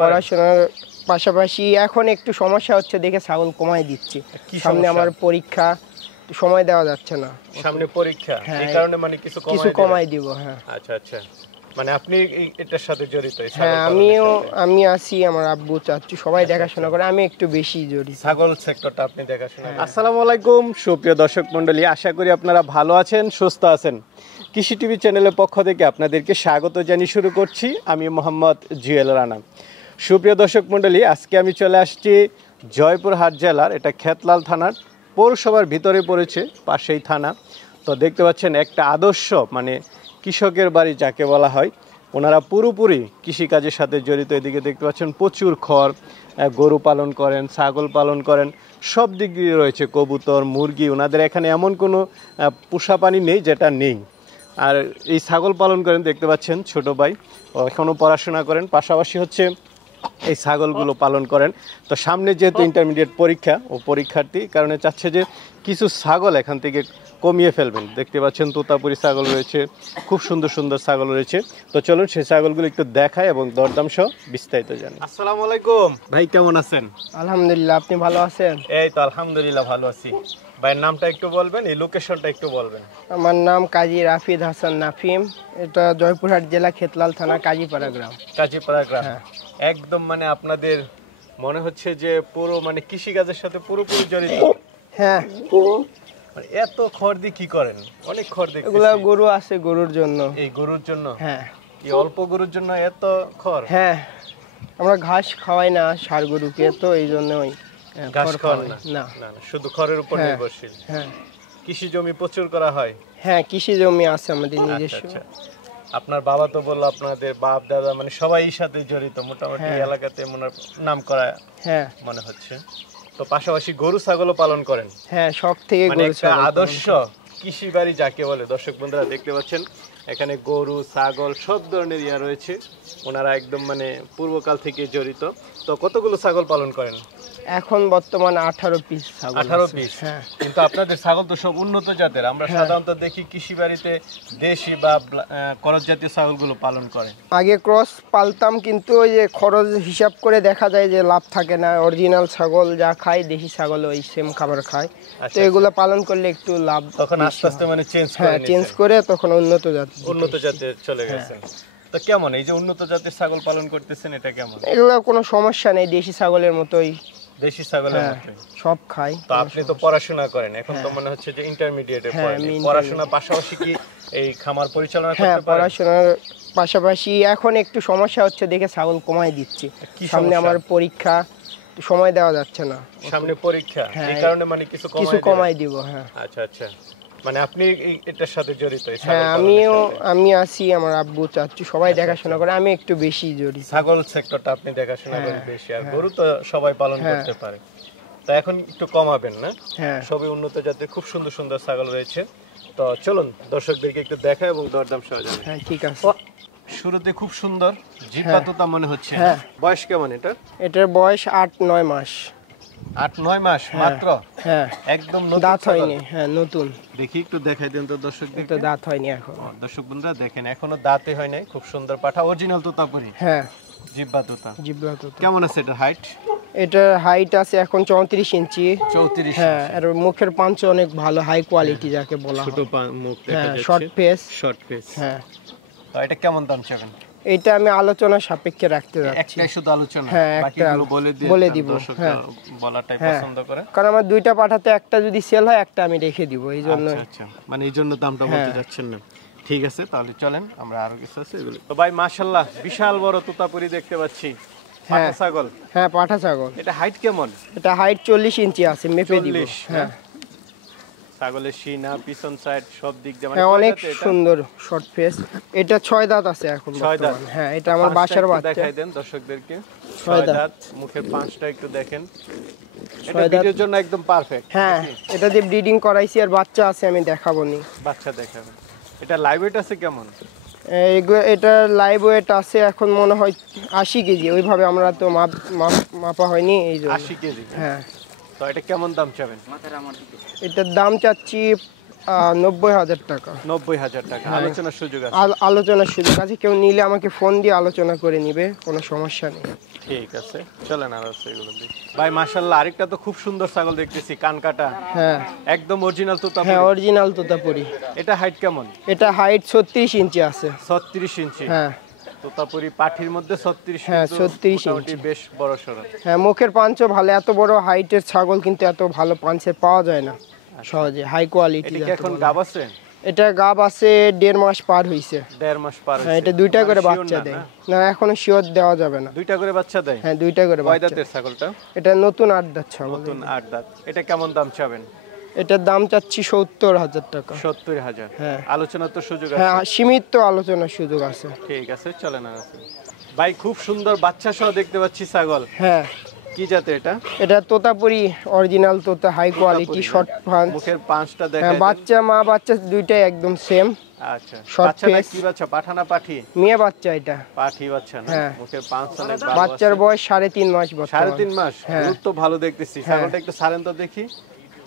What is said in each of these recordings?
পড়াশোনার পাশাপাশি এখন একটু সমস্যা হচ্ছে দেখে ছাগল কমাই দিচ্ছি। সামনে আমার পরীক্ষা, সময় দেওয়া যাচ্ছে না। সামনে পরীক্ষা, এই কারণে মানে কিছু কমাই দিব। হ্যাঁ। আচ্ছা আচ্ছা, মানে আপনি এটার সাথে জড়িত? হ্যাঁ, আমি আছি, আমার আব্বু চাচ্চু সবাই দেখাশোনা করে, আমি একটু বেশি জড়িত। ছাগল সেক্টরটা আপনি দেখাশোনা করেন। আসসালামু আলাইকুম সুপ্রিয় দর্শক মণ্ডলী, আশা করি আপনারা ভালো আছেন, সুস্থ আছেন। কৃষি টিভি চ্যানেলের পক্ষ থেকে আপনাদেরকে স্বাগত জানিয়ে শুরু করছি আমি মোহাম্মদ জুয়েল রানা। সুপ্রিয় দর্শক মণ্ডলী, আজকে আমি চলে আসছি জয়পুরহাট জেলার, এটা খেতলাল থানার পৌরসভার ভিতরে পড়েছে, পাশেই থানা। তো দেখতে পাচ্ছেন একটা আদর্শ মানে কৃষকের বাড়ি যাকে বলা হয়, ওনারা পুরোপুরি কৃষিকাজের সাথে জড়িত। এদিকে দেখতে পাচ্ছেন প্রচুর খড়, গরু পালন করেন, ছাগল পালন করেন, সব দিক দিয়ে রয়েছে, কবুতর, মুরগি। ওনাদের এখানে এমন কোনো পোষা প্রাণী নেই যেটা নেই। আর এই ছাগল পালন করেন, দেখতে পাচ্ছেন ছোট ভাই এখনও পড়াশোনা করেন, পাশাপাশি হচ্ছে এই ছাগলগুলো পালন করেন। তো সামনে যেহেতু ইন্টারমিডিয়েট পরীক্ষা, ও পরীক্ষার্থী কারণে চাচ্ছে যে কিছু ছাগল এখান থেকে কমিয়ে ফেলবেন। দেখতে পাচ্ছেন তোতাপুরি ছাগল রয়েছে, খুব সুন্দর সুন্দর ছাগল রয়েছে। তো চলুন সেই ছাগলগুলো একটু দেখায় এবং দরদাম সহ বিস্তারিত জানি। আসসালামু আলাইকুম ভাই, কেমন আছেন? আলহামদুলিল্লাহ, আপনি ভালো আছেন? এই তো আলহামদুলিল্লাহ ভালো আছি। ভাইয়ের নামটা একটু বলবেন, এই লোকেশনটা একটু বলবেন। আমার নাম কাজী রাফিদ হাসান নাফিম, এটা জয়পুরহাট জেলা খেতলাল থানা কাজীপাড়া গ্রাম। কাজীপাড়া গ্রাম, একদম মানে আপনাদের মনে হচ্ছে যে পুরো মানে কৃষিকাজের সাথে পুরোপুরি জড়িত। হ্যাঁ, পুরো। এত খড় দিয়ে কি করেন? অনেক খড় দিয়ে। এগুলা গরু আছে, গরুর জন্য। এই গরুর জন্য? হ্যাঁ। এই অল্প গরুর জন্য এত খড়? হ্যাঁ, আমরা ঘাস খাওয়াই না ষাঁড় গরুকে, তো এই জন্যই ঘাস খাওয়ান না। না, শুধু খড়ের উপর নির্ভরশীল। হ্যাঁ। কৃষি জমি প্রচুর করা হয়? হ্যাঁ, কৃষি জমি আছে আমাদের নিজস্ব। আপনার বাবা তো বললো আপনাদের বাপ দাদা মানে সবাই সাথে জড়িত, মোটামুটি এলাকাতে নাম করা মনে হচ্ছে। তো পাশাপাশি গরু ছাগলও পালন করেন? হ্যাঁ, শখ থেকে গরু ছাগল। আদর্শ কৃষি বাড়ি যাকে বলে। দর্শক বন্ধুরা দেখতে পাচ্ছেন এখানে গরু ছাগল সব ধরনের রয়েছে। ওনারা একদম মানে পূর্বকাল থেকে জড়িত। তো কতগুলো ছাগল পালন করেন? এখন বর্তমানে 18 পিস ছাগল। 18 পিস? কিন্তু আপনাদের ছাগল তো সব উন্নত জাতের। আমরা সাধারণত দেখি কৃষি বাড়িতে দেশি বা ক্রস জাতীয় ছাগলগুলো পালন করে। আগে ক্রস পালতাম, কিন্তু ওই যে খরচ হিসাব করে দেখা যায় যে লাভ থাকে না। অরিজিনাল ছাগল যা খায়, দেশি ছাগল ওই সেম খাবার খায়। তো এগুলো পালন করলে একটু লাভ। তখন আস্তে আস্তে মানে চেঞ্জ করে তখন উন্নত জাতের চলে গেছেন। তো কেমন এই যে উন্নত জাতের ছাগল পালন করতেছেন, এটা কেমন? এগুলো কোনো সমস্যা নেই, দেশি ছাগলের মতোই। দেশি ছাগলের মতোই সব খায়। তো আপনি তো পড়াশোনা করেন, এখন তো মনে হচ্ছে যে ইন্টারমিডিয়েটে পড়েন। পড়াশোনার পাশাপাশি কি এই খামার পরিচালনা করতে পারেন? পড়াশোনার পাশাপাশি এখন একটু সমস্যা হচ্ছে দেখে ছাগল কমাই দিচ্ছি। সামনে আমার পরীক্ষা, সময় দেওয়া যাচ্ছে না। সামনে পরীক্ষা, এই কারণে মানে কিছু কমাই দিব। হ্যাঁ। আচ্ছা আচ্ছা, মানে আপনি এটার সাথে জড়িত? হ্যাঁ, আমি আছি, আমার আব্বু চাচ্চু সবাই দেখাশোনা করে, আমি একটু বেশি জড়িত। ছাগল সেক্টরটা আপনি দেখাশোনা করেন বেশি, আর গরু তো সবাই পালন করতে পারে। তো এখন একটু কমাবেন না? সবই উন্নত জাতের খুব সুন্দর সুন্দর ছাগল রয়েছে। তো চলুন দর্শকদেরকে একটু দেখা এবং দরদাম সহজে। হ্যাঁ, ঠিক আছে। শুরুতে খুব সুন্দর জিহ্বাতুতা মনে হচ্ছে। বয়স কেমন এটার? এটার বয়স 8-9 মাস। 8-9 মাস মাত্র? হ্যাঁ, একদম নতুন, দাঁত হয়নি। হ্যাঁ, নতুন। দেখি একটু দেখাই দেন তো দর্শকদের। তো দাঁত হয়নি এখন। দর্শক বন্ধুরা দেখেন, এখনো দাঁতে হয় নাই। খুব সুন্দর পাঠা, অরিজিনাল তোতাপুরি। হ্যাঁ, জিহ্বাতুতা। জিহ্বাতুতা। কেমন আছে এটার হাইট? এটার হাইট আছে এখন 34 ইঞ্চি। 34? হ্যাঁ, আর মুখের পাঁচ অনেক ভালো, হাই কোয়ালিটি যাকে বলা হয়। ছোট মুখ দেখা যাচ্ছে, শর্ট ফেস। হ্যাঁ। তো এটা কেমন দাম চাবেন? এটা আমি আলোচনা সাপেক্ষে রাখতে যাচ্ছি। একটাই শুধু আলোচনা? হ্যাঁ, বাকিগুলো বলে দিব। হ্যাঁ, বলাটাই পছন্দ করে, কারণ আমার দুইটা পাঠাতে একটা যদি সেল হয়, একটা আমি রেখে দিব, এই জন্য। আচ্ছা, মানে এই জন্য দামটা বলতে যাচ্ছেন না। ঠিক আছে, তাহলে চলেন আমরা আরো কিছু আছে এগুলো। তো ভাই মাশাআল্লাহ, বিশাল বড় তোতাপুরি দেখতে পাচ্ছি। পাঠা ছাগল? হ্যাঁ, পাঠা ছাগল। এটা হাইট কেমন? এটা হাইট 40 ইঞ্চি আছে, মেপে দিব। হ্যাঁ, ছাগলের সিনা, পিছন সাইড সব দিক দিয়ে মানে অনেক সুন্দর, শর্ট ফেস। এটা 6 দাঁত আছে এখন। 6 দাঁত? হ্যাঁ, এটা আমার বাসার বাচ্চা। দেখাই দেন দর্শকদেরকে। 6 দাঁত, মুখের পাঁচটা একটু দেখেন। এটা ভিডিওর জন্য একদম পারফেক্ট। হ্যাঁ, এটা দিয়ে ব্রিডিং করাইছি, আর বাচ্চা আছে, আমি দেখাবো নি। বাচ্চা দেখাবেন। এটা লাইভ ওয়েট আছে কেমন? এটা লাইভ ওয়েট আছে এখন মনে হয় 80 কেজি। ওইভাবে আমরা তো মাপা হয়নি, এই জন্য। 80 কেজি? হ্যাঁ। তো এটা কেমন দাম চাবেন? এটার দাম চাচ্ছি 90,000 টাকা। 90,000 টাকা, আলোচনার সুযোগ আছে? আলোচনার সুযোগ আছে, কেউ নিলে আমাকে ফোন দিয়ে আলোচনা করে নিবে, কোনো সমস্যা নেই। ঠিক আছে, চলেন আর আছে এগুলো দেখি। ভাই মাশাআল্লাহ, আরেকটা তো খুব সুন্দর ছাগল দেখতেছি, কান কাটা। হ্যাঁ একদম অরিজিনাল তোতাপুরি। হ্যাঁ অরিজিনাল তোতাপুরি। এটা হাইট কেমন? এটা হাইট 36 ইঞ্চি আছে। 36 ইঞ্চি? হ্যাঁ তোতাপুরি পাঠির মধ্যে 36। হ্যাঁ 36 ইঞ্চি, বেশ বড় সরো। হ্যাঁ মুখের পাঁচও ভালো, এত বড় হাইটের ছাগল কিন্তু এত ভালো পাঁচের পাওয়া যায় না সহজে, হাই কোয়ালিটি। এটা কি এখন গাব আছে? এটা গাব আছে, 1.5 মাস পার হইছে। 1.5 মাস পার হইছে। হ্যাঁ এটা দুইটা করে বাচ্চা দেয় না, এখনো শিওর দেওয়া যাবে না। দুইটা করে বাচ্চা দেয়? হ্যাঁ দুইটা করে বাচ্চা। কয় দাঁতের ছাগলটা? এটা নতুন 8 দাঁত ছাগল। নতুন 8 দাঁত। এটা কেমন দাম চাবেন? এটার দাম চাচ্ছি 70,000 টাকা। 70,000? হ্যাঁ। আলোচনার তো সুযোগ আছে? হ্যাঁ সীমিত আলোচনার সুযোগ আছে। ঠিক আছে, চলেন আর আছে। ভাই খুব সুন্দর বাচ্চা সহ দেখতে পাচ্ছি ছাগল। হ্যাঁ। কি জাতের এটা? এটা তোতাপুরি, অরিজিনাল তোতা, হাই কোয়ালিটি, শর্ট পাঁচ। মুখের পাঁচটা দেখেন। হ্যাঁ বাচ্চা মা বাচ্চা দুইটাই একদম সেম। আচ্ছা, শর্ট বাচ্চাটা ফেস। কি বাচ্চা, পাঠা না পাঠি? মেয়ে বাচ্চা এটা। পাঠি বাচ্চা না? হ্যাঁ। মুখের পাঁচ অনেক ভালো। বাচ্চার বয়স 3.5 মাস বর্তমানে। 3.5 মাস? হ্যাঁ। গুরুত্ব ভালো দেখতেছি। ছাগলটা একটু ছাড়েন তো দেখি।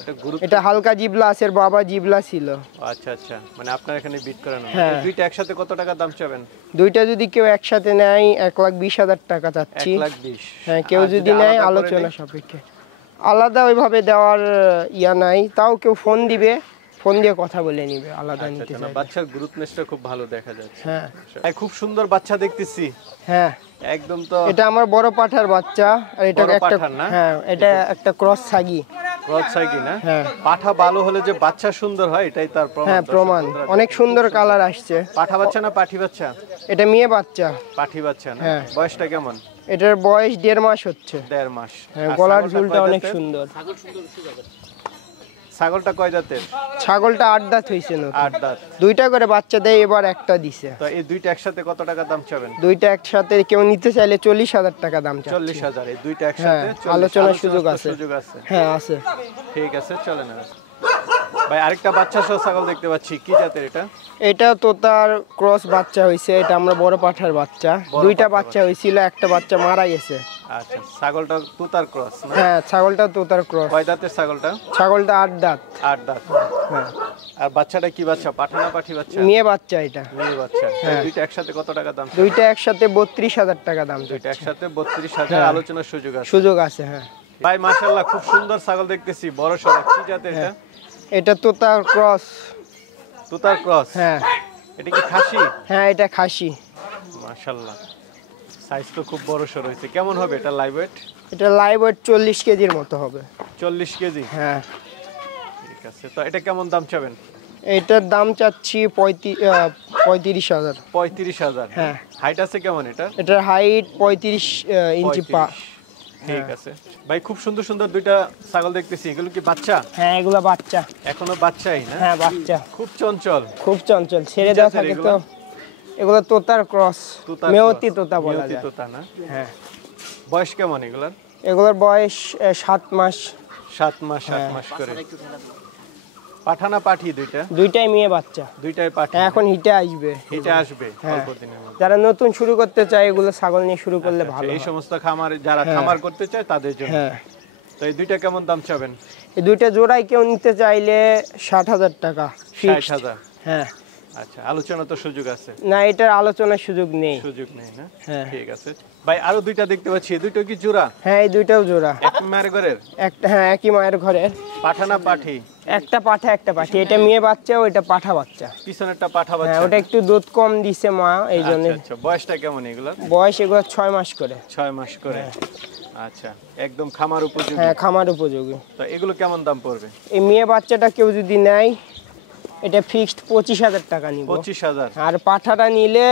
এটা গুরুত্ব। এটা হালকা জিবলা আছে, এর বাবা জিবলা ছিল। আচ্ছা আচ্ছা, মানে আপনার এখানে বিট করানো। হ্যাঁ। দুইটা একসাথে কত টাকা দাম চাবেন? দুইটা যদি কেউ একসাথে নেয় 1,20,000 টাকা চাচ্ছি। 1,20,000? হ্যাঁ কেউ যদি নেয় আলোচনা সাপেক্ষে। আলাদা ওইভাবে দেওয়ার ইয়া নাই, তাও কেউ ফোন দিবে, ফোন দিয়ে কথা বলে নিবে, আলাদা নিতে চাই। বাচ্চার গ্রুথনেসটা খুব ভালো দেখা যাচ্ছে। হ্যাঁ এই খুব সুন্দর বাচ্চা দেখতেছি। হ্যাঁ একদম তো। এটা আমার বড় পাঠার বাচ্চা, আর এটা বড় একটা পাঠার না? হ্যাঁ এটা একটা ক্রস ছাগি। ক্রস ছাগি না? হ্যাঁ। পাঠা ভালো হলে যে বাচ্চা সুন্দর হয়, এটাই তার প্রমাণ। হ্যাঁ প্রমাণ, অনেক সুন্দর কালার আসছে। পাঠা বাচ্চা না পাঠি বাচ্চা? এটা মেয়ে বাচ্চা। পাঠি বাচ্চা না? হ্যাঁ। বয়সটা কেমন? এটার বয়স 1.5 মাস হচ্ছে। 1.5 মাস। হ্যাঁ আর গলার ছাগলটা ঝুলটা কয় অনেক দাঁতের? সুন্দর। ছাগলটা কয় দাঁতের? ছাগলটা 8 দাঁত হইছে নতুন। 8 দাঁত। দুইটা করে বাচ্চা দেয়, এবার একটা দিছে। তো এই দুইটা একসাথে কত টাকা দাম চাবেন? দুইটা একসাথে কেউ নিতে চাইলে 40,000 টাকা দাম চাচ্ছে। 40,000? এই দুইটা হ্যাঁ একসাথে 40,000? আলোচনার সুযোগ তো আছে। সুযোগ আছে? হ্যাঁ আছে। ঠিক আছে, চলে না। ভাই আরেকটা বাচ্চা সহ ছাগল দেখতে পাচ্ছি, কি জাতের এটা? এটা তো তার ক্রস বাচ্চা হইছে, এটা আমরা বড় পাঠার বাচ্চা। দুইটা বাচ্চা হইছিল, একটা বাচ্চা মারা গেছে। আচ্ছা, ছাগলটা তুতার ক্রস না? হ্যাঁ ছাগলটা তো তার ক্রস। কয় দাঁতের ছাগলটা? ছাগলটা 8 দাঁত। 8 দাঁত। হ্যাঁ। আর বাচ্চাটা কি বাচ্চা, পাঠা না পাঠি বাচ্চা? মেয়ে বাচ্চা এটা। মেয়ে বাচ্চা। হ্যাঁ। দুইটা একসাথে কত টাকা দাম? দুইটা একসাথে 32,000 টাকা দাম দুইটা চাচ্ছে। একসাথে 32,000। হ্যাঁ। আলোচনার সুযোগ আছে? সুযোগ আছে হ্যাঁ। ভাই মাশাআল্লাহ, খুব সুন্দর ছাগল দেখতেছি, বড় সড়ো। কি জাতের এটা? এটা তো তার ক্রস। তুতার ক্রস? হ্যাঁ। এটা কি খাসি? হ্যাঁ এটা খাসি। মাশাআল্লাহ, সাইজ তো খুব বড় সড়ো হয়েছে। কেমন হবে এটা লাইভ ওয়েট? এটা লাইভ ওয়েট 40 কেজির মতো হবে। 40 কেজি? হ্যাঁ। ঠিক আছে, তো এটা কেমন দাম চাবেন? এটার দাম চাচ্ছি 35,000। 35,000? হ্যাঁ। হাইট আছে কেমন এটা? এটার হাইট 35 ইঞ্চি পা। 35। ঠিক আছে ভাই, খুব সুন্দর সুন্দর দুইটা ছাগল দেখতেছি। এগুলো কি বাচ্চা? হ্যাঁ এগুলা বাচ্চা। এখনো বাচ্চাই না? হ্যাঁ বাচ্চা। খুব চঞ্চল। খুব চঞ্চল, ছেড়ে দেওয়া থাকে তো। এগুলো তোতার ক্রস, মেয়তি তোতা বলা মেয়তি যায়। তোতা না? হ্যাঁ। বয়স কেমন এগুলার? এগুলোর বয়স 7 মাস। 7 মাস? 7 মাস করে। পাঠা না পাঠি দুইটা? দুইটাই মেয়ে বাচ্চা। দুইটাই পাঠি। হ্যাঁ এখন হিটে আসবে। হিটে আসবে হ্যাঁ। অল্প দিনের মধ্যে। যারা নতুন শুরু করতে চায় এগুলো ছাগল নিয়ে শুরু করলে আচ্ছা, ভালো এই হয়। সমস্ত খামার যারা হ্যাঁ। খামার করতে চায় তাদের জন্য। হ্যাঁ। তো এই দুইটা কেমন দাম চাবেন? এই দুইটা জোড়াই কেউ নিতে চাইলে 60,000 টাকা ফিক্সড। 60,000? হ্যাঁ। আচ্ছা, আলোচনা তো সুযোগ আছে? না এটার আলোচনার সুযোগ নেই। সুযোগ নেই না? হ্যাঁ। ঠিক আছে ভাই, আরো দুইটা দেখতে পাচ্ছি। এই দুটো কি জোড়া? হ্যাঁ এই দুইটাও জোড়া। এক মায়ের ঘরের? একটা হ্যাঁ একই মায়ের ঘরের। পাঠা না পাঠি? একটা পাঠা একটা পাঠি। এটা মেয়ে বাচ্চা, ওইটা পাঠা বাচ্চা। পিছনেরটা পাঠা হ্যাঁ বাচ্চা? ওটা একটু দুধ কম দিছে মা, এই জন্য। আচ্ছা আচ্ছা, বয়সটা কেমন এগুলোর? বয়স এগুলো 6 মাস করে। 6 মাস করে? আচ্ছা, একদম খামার উপযোগী? হ্যাঁ খামার উপযোগী। তো এগুলো কেমন দাম পড়বে? এই মেয়ে বাচ্চাটা কেউ যদি নেয় এটা ফিক্সড 25,000 টাকা নিব। 25,000? আর পাঠাটা নিলে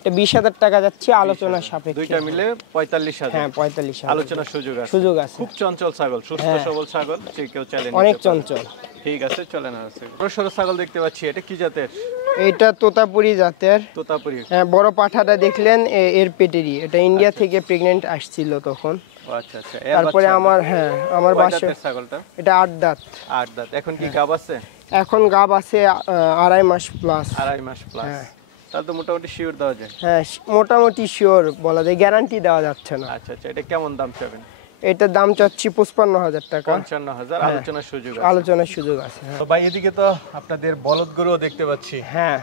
এটা 20,000 টাকা যাচ্ছে আলোচনার সাপেক্ষে। দুইটা মিলে 45,000? হ্যাঁ 45,000। আলোচনার সুযোগ আছে? সুযোগ আছে। খুব চঞ্চল ছাগল, সুস্থ হ্যাঁ। সবল ছাগল, যে কেউ চাইলে অনেক নিতে পারে। চঞ্চল। ঠিক আছে, চলে না। বড় সরো ছাগল দেখতে পাচ্ছি, এটা কি জাতের? এটা তোতাপুরি জাতের। তোতাপুরি? হ্যাঁ বড় পাঠাটা দেখলেন এর পেটেরই, এটা ইন্ডিয়া থেকে প্রেগন্যান্ট আসছিল তখন। ও আচ্ছা আচ্ছা। তারপরে আমার আমার বাসা। ছাগলটা এটা 8 দাঁত। 8 দাঁত। এখন কি গাব আছে? এখন গাব আছে 2.5 মাস প্লাস। 2.5 মাস প্লাস? হ্যাঁ। তাহলে তো মোটামুটি শিওর দেওয়া যায়? হ্যাঁ মোটামুটি শিওর বলা যায়, গ্যারান্টি দেওয়া যাচ্ছে না। আচ্ছা আচ্ছা, এটা কেমন দাম চাবেন? এটার দাম চাচ্ছি 55,000 টাকা। 55,000, আলোচনার সুযোগ আছে। আলোচনার সুযোগ আছে। তো ভাই এদিকে তো আপনাদের বলদ গরুও দেখতে পাচ্ছি। হ্যাঁ,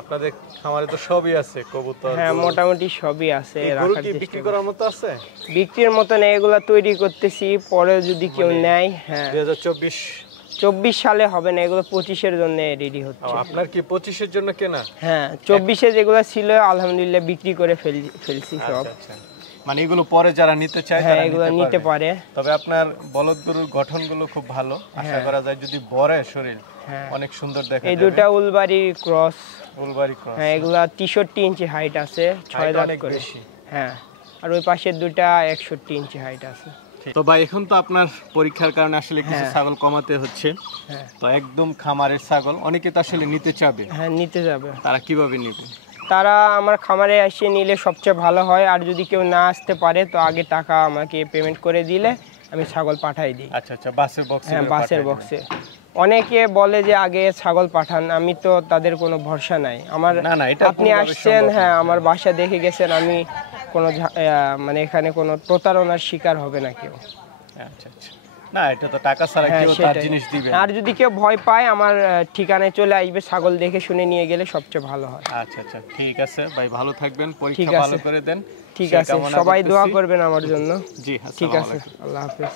আপনাদের খামারে তো সবই আছে, কবুতর। হ্যাঁ, মোটামুটি সবই আছে। গরু কি বিক্রি করার মতো আছে? বিক্রির মতো নেই, এগুলা তৈরি করতেছি, পরে যদি কেউ নেয়। হ্যাঁ, 2024 সালে হবে না, এগুলো 25-এর জন্য রেডি হচ্ছে। আপনার কি 25-এর জন্য কেনা? হ্যাঁ, 24-এ যেগুলো ছিল আলহামদুলিল্লাহ বিক্রি করে ফেলছি সব। মানে এগুলো পরে যারা নিতে চায় হ্যাঁ, এগুলো নিতে পারে। তবে আপনার বলদ গরুর গঠনগুলো খুব ভালো, আশা করা যায় যদি বড়ে শরীর অনেক সুন্দর দেখা যাবে। এই দুটো উলবাড়ি ক্রস। হ্যাঁ, এগুলা 63 ইঞ্চি হাইট আছে, 6 দাঁত করে। হ্যাঁ, আর ওই পাশের দুটা 61 ইঞ্চি হাইট আছে। তো ভাই এখন তো আপনার পরীক্ষার কারণে আসলে কিছু ছাগল কমাতে হচ্ছে। তো একদম খামারের ছাগল অনেকে তো আসলে নিতে চাবে। হ্যাঁ, নিতে যাবে। তারা কিভাবে নেবে? তারা আমার খামারে এসে নিলে সবচেয়ে ভালো হয়। আর যদি কেউ না আসতে পারে তো আগে টাকা আমাকে পেমেন্ট করে দিলে আমি ছাগল পাঠাই দিই। আচ্ছা আচ্ছা, বাসের বক্সে? হ্যাঁ, বাসের বক্সে। অনেকে বলে যে আগে ছাগল পাঠান, আমি তো তাদের কোনো ভরসা নাই আমার। আপনি আসছেন, হ্যাঁ, আমার বাসা দেখে গেছেন, আমি কোনো মানে এখানে কোনো প্রতারণার শিকার হবে না কেউ। আচ্ছা আচ্ছা, না এটা তো টাকা ছাড়া কেউ তার জিনিস দিবে। আর যদি কেউ ভয় পায় আমার ঠিকানায় চলে আসবে, ছাগল দেখে শুনে নিয়ে গেলে সবচেয়ে ভালো হয়। আচ্ছা আচ্ছা, ঠিক আছে ভাই, ভালো থাকবেন, পরীক্ষা ভালো করে দেন। ঠিক আছে, সবাই দোয়া করবেন আমার জন্য। জি, ঠিক আছে, আল্লাহ হাফেজ।